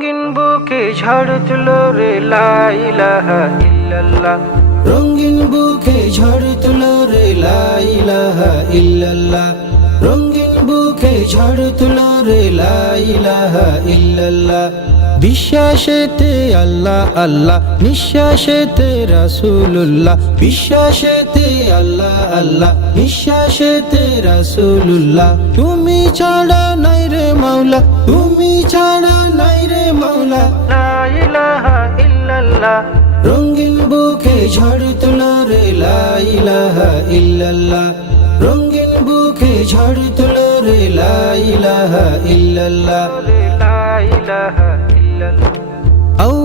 রঙিন বুকে ঝড় তুলো রে লাইলাহা ইল্লাল্লাহ। রঙিন বুকে ঝড় তুলো রে লাইলাহা ইল্লাল্লাহ। রঙিন বুকে ঝড় তুলো রে লাইলাহা ইল্লাল্লাহ। বিশ্বাসেতে আল্লাহ আল্লাহ। নিঃশ্বাসেতে রাসূলুল্লাহ। বিশ্বাসেতে আল্লাহ আল্লাহ। নিঃশ্বাসেতে রাসূলুল্লাহ। তুমি ছাড়া মাওলা, তুমি ছাড়া নাই রে মাওলা। রঙ্গিন বুকে ঝড় তোলা রে লাইলাহা ইল্লাল্লাহ। রঙ্গিন বুকে ঝড় তোলা রে লাইলাহা ইল্লাল্লাহ। লাইলাহা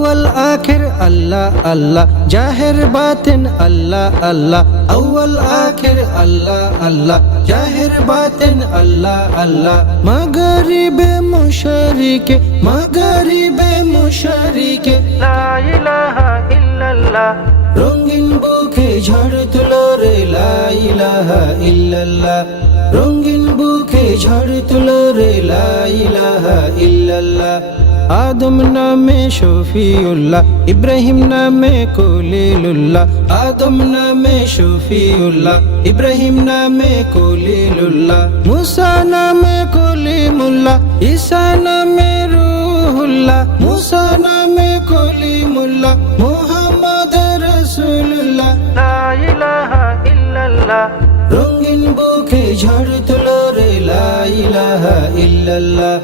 আউ্ল আখের, আল্লাহ আল্লাহ। জাহের বাতিন, আল্লাহ আল্লাহ। আউ্ল আখের, আল্লাহ আল্লাহ। জাহের বাতিন, আল্লাহ আল্লাহ। মগরিবে মুশরিকে মগরিবে মুশরিকে। লা ইলাহা ইল্লাল্লাহ। রঙিন বুকে ঝড় তুলো রে লাইলাহা ইল্লাল্লাহ। রঙিন বুকে ঝড় তুলো রে লাইলাহা ইল্লাল্লাহ। আদম নামে শফিউল্লাহ ইব্রাহিম নামে কলিলুল্লাহ আদম নামে শফিউল্লাহ ইব্রাহিম নামে কলিলুল্লাহ মুসা নামে কলিমুল্লাহ ঈসা নামে রুহুল্লাহ মুসা নামে কলিমুল্লাহ মুহাম্মদ রাসূলুল্লাহ। লাইলাহা ইল্লাল্লাহ। রঙিন বুকে ঝড় তুলো রে লাইলাহা ইল্লাল্লাহ।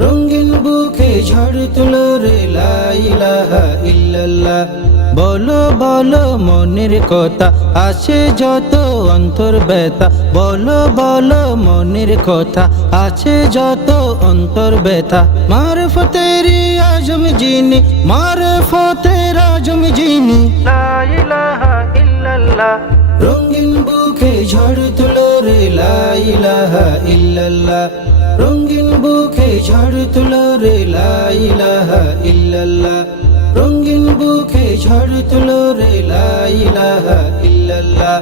রঙিন বুকে ঝড় তুলো রে লাইলাহা ইল্লাল্লাহ। বলো বলো মনের কথা আছে যত অন্তর ব্যথা। বলো বলো মনের কথা আছে যত অন্তর ব্যথা। মার ফতেরি আজম জিনি মার ফতের আজম জিনি। লাইলাহা ইল্লাল্লাহ। রঙিন বুকে ঝড় তুলো রে লাইলাহা ইল্লাল্লাহ। রঙিন বুকে ঝড় তুলো রে ইল্লাল্লাহ। রঙিন বুকে ঝড় তুলো রে ইল্লাল্লাহ।